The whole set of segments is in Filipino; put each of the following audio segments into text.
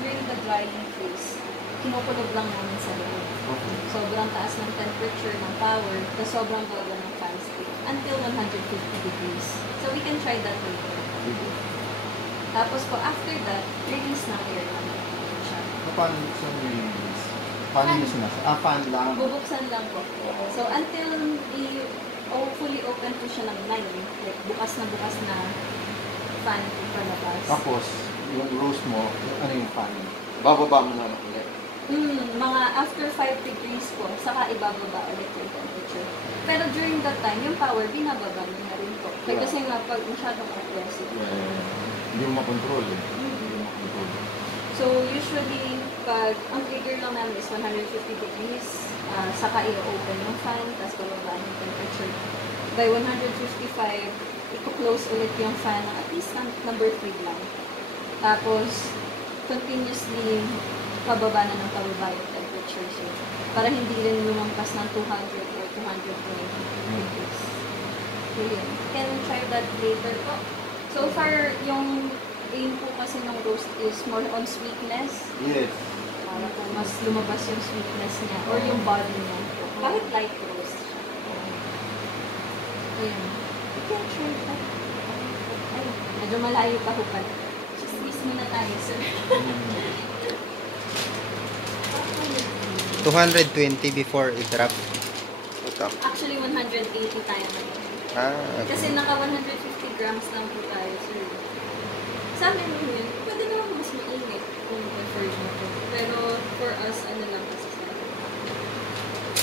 during the drying phase, kinukulog lang namin sa loob. Sobrang taas ng temperature ng power, tapos sobrang baba ng fan speed, until 150 degrees. So we can try that later. Tapos po, after that, release ng air naman siya. Paano sa release? Paano nyo sinasa? Fan lang? Bubuksan lang po. So until fully open po siya ng 9, like bukas na fan po palabas. Tapos, yung roast mo, ano yung fan? Bababa mo na ulit. Mga after 5 degrees po, saka ibababa ulit yung temperature. Pero during that time, yung power, binababa mo na rin po. Kasi nga, pag masyadong aggressive. Hindi mo makontrol eh. So, usually, pag ang trigger lang namin is 150 degrees, saka i-open yung fan, tapos bababa yung temperature. By 155, i-close ulit yung fan ng at least number 3 lang. Tapos, continuously, pababa na ng pababa yung temperature. So, para hindi rin lumampas ng 200 or 220 degrees. So, yun. Can try that later po. So far, yung aim po kasi ng roast is more on sweetness. Yes. Para po mas lumabas yung sweetness niya or yung body niya. Kahit light roast siya. Ayun. You can try that. Ay, medyo malayo pa ho pala. Just squeeze muna tayo, sir. 220 before i-drop. Actually, 180 tayo ngayon. Okay. Kasi naka 150 grams lang po tayo, sir. Sa amin yun, pwede naman mas mainit kung prefer nyo po. Pero for us, ano lang kasi sa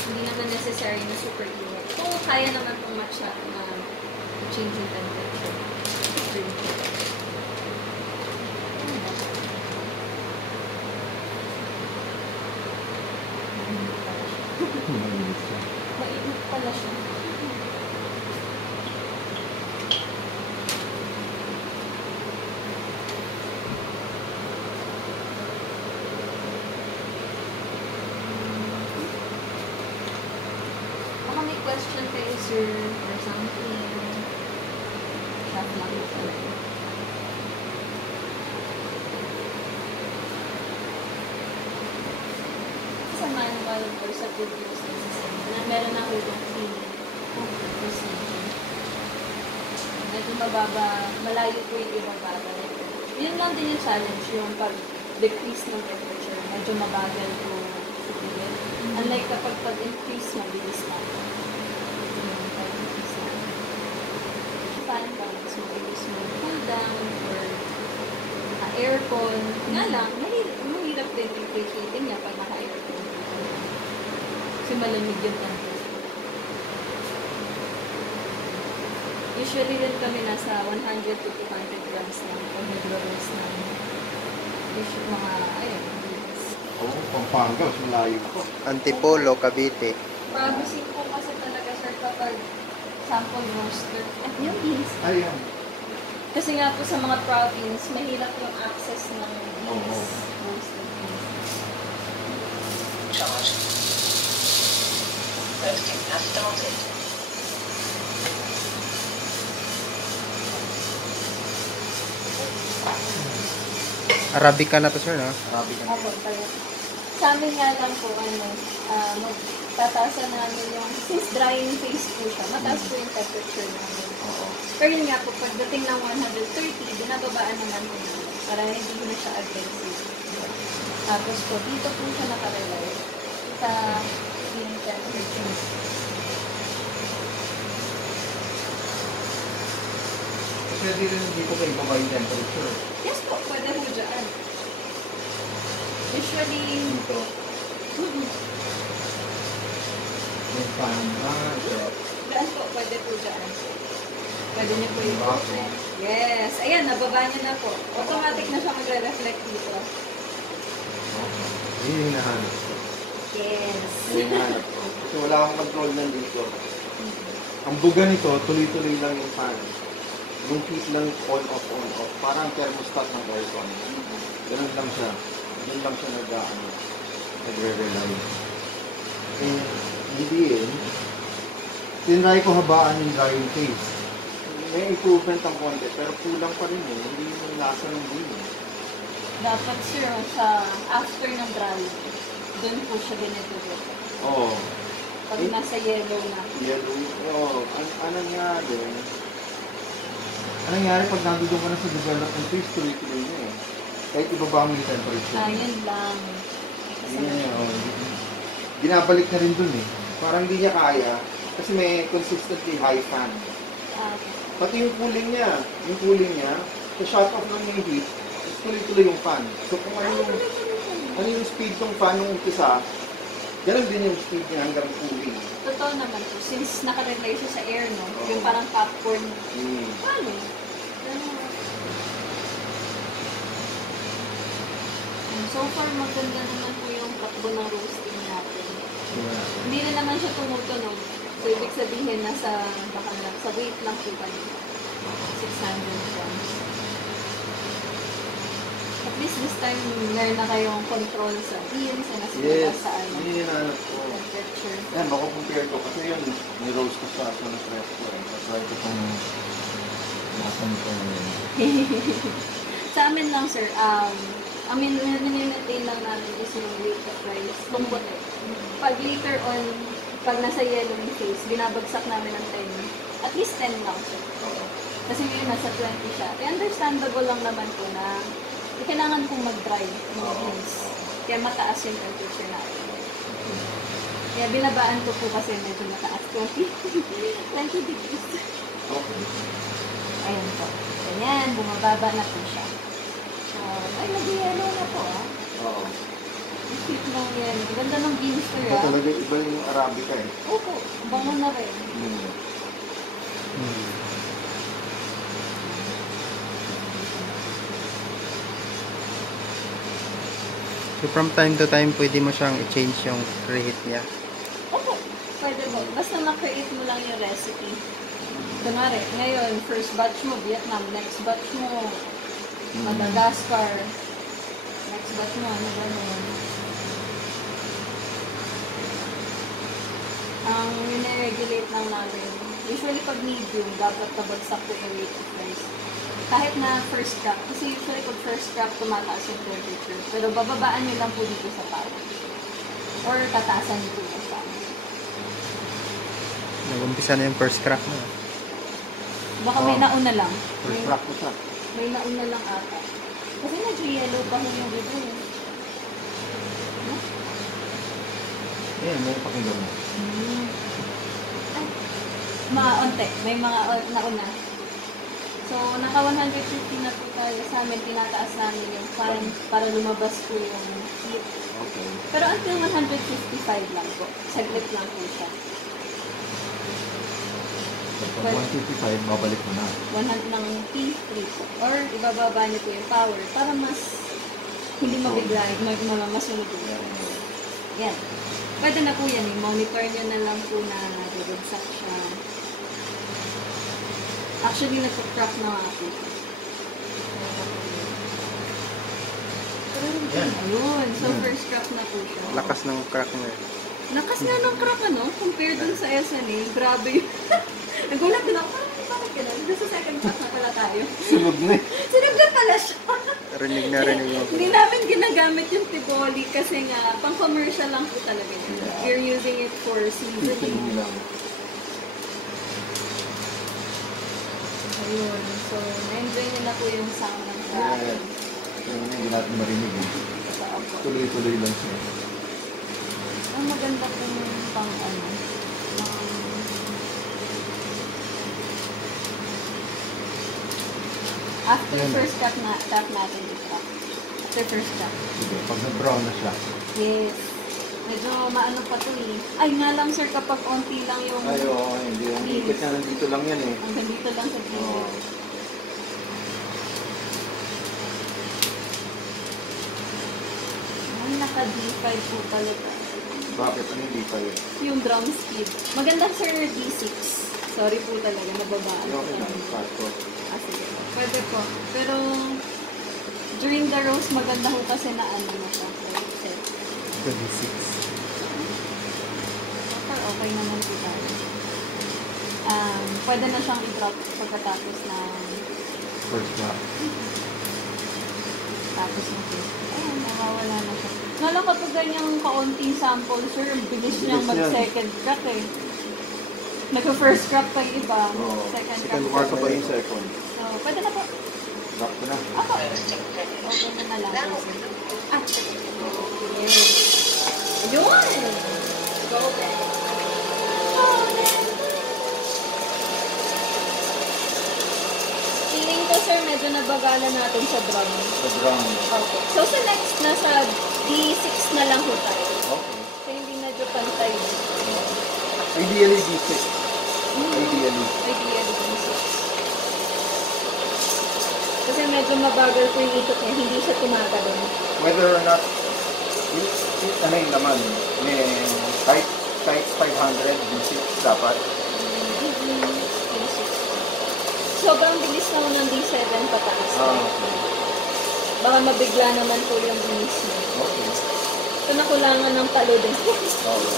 hindi naman necessary na super init. Kung kaya naman pong matcha na change yung temperature. Mainit pala siya. Baka may question kayo, sir, or something. Chat lang mo pala. Sa manual or sa videos na meron ako yung procedure. Medyo mababa, malayo po yung ibababa. Yun lang din yung challenge, yung pag-decrease ng temperature. Medyo mabagal po. Unlike kapag pag-increase, mabilis na. Fan pa, mas mabilis mo cool down or naka-aircon. Nga lang, mahirap din yung preheating niya pag naka-aircon. Kasi malamig yung temperature. Usually din kami nasa 100 to 200 grams ng pag-nag-roast ng usually mga, ayun, Oo, Pampanga, mas malayo ko. Antipolo, Cavite. promising po kasi talaga, sir, kapag sample roaster. At yung beans. Ayan. Kasi nga po sa mga province, mahirap yung access ng beans. Oo. Roasted beans. Charge. Roasting has started. Arabica na to, sir, no? Arabic ka Opo, kaya. Sa amin nga lang po, magtataasan namin yung, since drying phase po siya, mataas po yung temperature namin. Pero yun nga po, pagdating ng 130, binababaan naman po namin para hindi na siya aggressive. Tapos po, dito po siya nakarelay sa yung temperature. Pwede rin dito kayo baba yung temperature. Yes po, pwede po dyan. Usually, Dito. Yung fan. dyan po, pwede po dyan. Pwede niyo po yung Okay. Yes. Ayan, nababa niyo na po. Automatic na siya magre-reflect dito. Yun yung hinahanap ko. Yes. Yun yung hinahanap ko. Kasi wala akong control nandito. Ang buga nito, tuloy-tuloy lang yung fan. Yung heat lang on-off, on-off. Parang thermostat ng aircon. Ganun lang siya. Ganun lang siya nagre-rely. Eh, hindi eh. Tinry ko habaan yung drying phase. May improvement ang konti, pero kulang pa rin eh. Hindi yung lasa ng bean eh. Dapat sir, sa after ng drying, doon po siya dinededete. Oo. Pag nasa yellow na. Yellow. Oo. Anong nangyari? Anong nangyari pag nandun ka na sa development phase, tuloy-tuloy na eh. Kahit ibaba mo yung temperature. Yun lang. Ginabalik na rin dun eh. Parang hindi niya kaya. Kasi may consistently high fan. Ah, Pati yung cooling niya, sa shut off lang yung heat, tapos tuloy-tuloy yung fan. So kung ano yung speed ng fan nung umpisa, ganun din yung speed niya hanggang cooling. totoo naman po. Since nakarelay siya sa air, no? Yung parang popcorn. Paano? So far, maganda naman po yung takbo ng roasting natin. Yeah. Hindi na naman siya tumutunog. So, ibig sabihin, baka sa weight lang po pa 600 grams. At least this time, meron na kayong control sa beans, sa Yes, sa ano, yun yung hinahanap ko. temperature. Yan, baka compare ko. Kasi yun, ni-roast ko sa press ko eh. Try ko itong nasan ko yun. Sa amin lang, sir, maintain lang namin is yung weight of rice, tumbot eh. Pag later on, pag nasa yellow yung phase, binabagsak namin ng 10. At least 10 lang, sir. Kasi ngayon nasa 20 siya. Understandable lang naman po na kailangan kong mag-dry ng beans. Kaya mataas yung temperature natin. Kaya binabaan ko po kasi medyo mataas. 20 degrees. Okay. Ayan po. Ganyan, bumababa na po siya. Ay, nag-yellow na po ah. Oo. Ang sweet ng yellow. Ganda ng beans sir Ito ah. talaga iba yung Arabica eh. Opo, bango na rin. So from time to time, pwede mo siyang i-change yung preheat niya. Opo, pwede po. Basta ma-create mo lang yung recipe. Kunwari, ngayon, first batch mo, Vietnam. Next batch mo, Madagascar. Next batch mo, ano gano'n. Ang regulate lang namin. Usually pag medium, dapat kabagsak ko yung rate of rice. Kahit na first crack, kasi usually pag first crack, tumataas yung temperature. Pero bababaan nyo lang po dito sa pala. Or tataasan nyo po yung sa Nag-umpisa na yung first crack mo. Baka may nauna lang. First crack ko siya. May nauna lang ata. Kasi medyo yellow pa yung dito eh. Ayan, may pakinggan mo. Ay, maonte. May mga nauna. So, naka 150 na po tayo sa amin. Tinataas namin yung fan para lumabas po yung heat. Okay. Pero until 155 lang po. Saglit lang po siya. So, pag 155, babalik mo na. 100 ng P3 po. Or ibababa niyo po yung power para mas hindi mabigla, masunod po. Yan. Pwede na po yan. Monitor niyo na lang po na nabibigsak siya. Actually, nagpa-crack na nga po. Yan. Ayun. So, first crack na po siya. Lakas ng crack niya. Lakas nga ng crack, ano? Compared dun sa SNA. Grabe yun. Nagulat din ako. Parang bakit ganun? Doon sa second crack na pala tayo. Sunog na eh. Sinag na pala siya. Rinig na rinig mo. Hindi namin ginagamit yung Tivoli kasi nga, pang-commercial lang po talaga yun. We're using it for seasoning. Seasoning lang. Ayun. So, na-enjoy niyo na po yung sound ng crack. Yes. Yung hindi natin marinig eh. Tuloy-tuloy lang siya. Ang maganda pong pang ano. After first cut natin ito. After first cut. Sige, pag na-brown na siya. Yes. Medyo maano pa to eh. Ay nga lang sir, kapag onti lang yung Ay, oo, hindi. Ang ikot niya nandito lang yan eh. hanggang dito lang sa gilid. Oo. Ay, naka-D5 po pala ito. Bakit? Ano hindi pa yun? Yung drum speed. Maganda sir, D6. Sorry po talaga, nababaan. Okay lang, sakto. Ah, sige. Pwede po. Pero, during the roast, maganda ho kasi na ano na siya. Right set. 26. Okay naman po tayo. Pwede na siyang i-drop pagkatapos ng First crack. Tapos yung Facebook, ayun, nawawala na siya. Nalang kapag ganyang kaunting sample, sir, ang bilis niyang Bilis yan. mag-second crack eh. Nag-first crack pa yung iba, Oo. second crack. Second quarter pa yung second. So, pwede na po. Drop ko na. Ako. Open na lang po, sir. Ah. Yes. Yun! Go then. Go then. Feeling ko, sir, medyo nabagala natin sa drum. Sa drum. Okay. So, sa next, nasa D6 na lang ho tayo. Okay. So, hindi medyo pantay. Ideally, D6. Ideally. Ideally, D6. Kasi medyo mabagal po yung ikot niya. Hindi siya tumatagal. Whether or not, ano yung naman, may type 500 D6 dapat. D6. Sobrang bilis na ng D7 pataas. Okay. Baka mabigla naman po yung bilis niya. Okay. So, nakulangan ng talo din. Okay.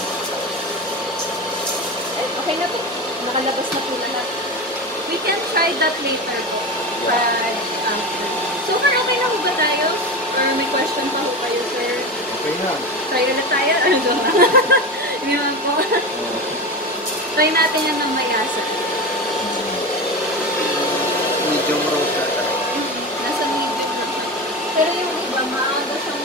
Okay na po. Nakalabas na po lahat. We can try that later po. But, so far, okay na po ba tayo? Or may question pa po kayo, sir? Okay na. Try ulit tayo? Ano ba? Hindi man po. Try natin yan ng mayasa. Medium roast na tayo. Nasa medium na siya. Pero yung iba, maaga siyang